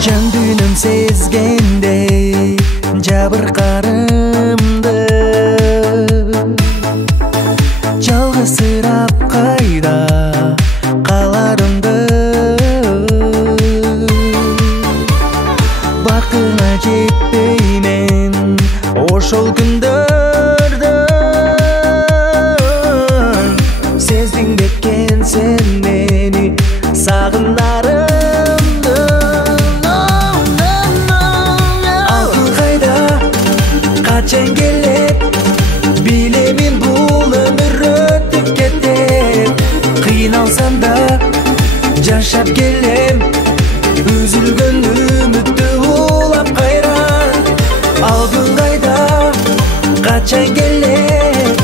Can dünüm sezgendey jabırkarımdı. Жалгысырап кайда каларымды. Бакыңа жетпеймен ошол күндөрдө. Сездиң бекен сен мени сагынарымды. Алтын кайда качан келет, билемин бул өмүр өтүп кетет. Кыйналсам да жашап келем, үзүлгөн үмүттү улап кайра. Алтын кайда качан келет,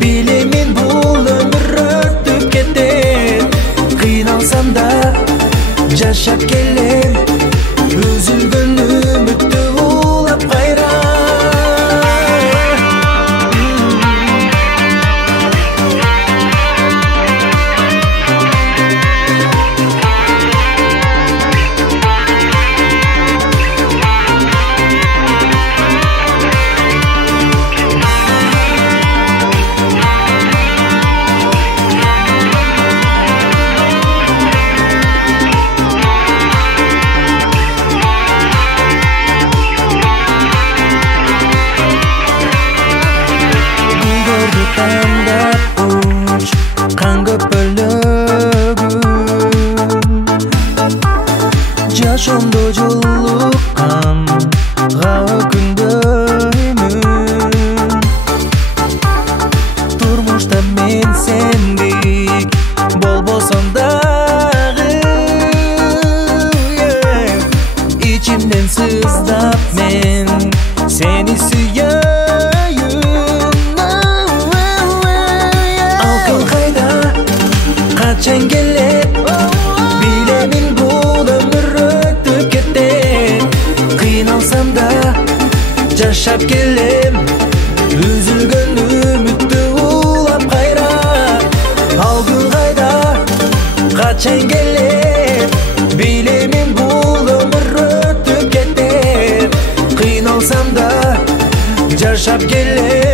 билемин бул өмүр өтүп кетет. Кыйналсам да жашап келем, үзүлгөн үмүттү улап кайра. Жашоомдо жолуккан өкүндөймүн. Турмушта мен сендик болбосом дагы, ичимден сыздап мен сени сүйөйүн. Алтын кайда качан келет, билемин бул өмүр өтүп кетет. Кыйналсам да жашап келем, үзүлгөн үмүттү улап кайра. Алтын кайда качан келет, билемин бул өмүр өтүп кетет. Кыйналсам да жашап келем,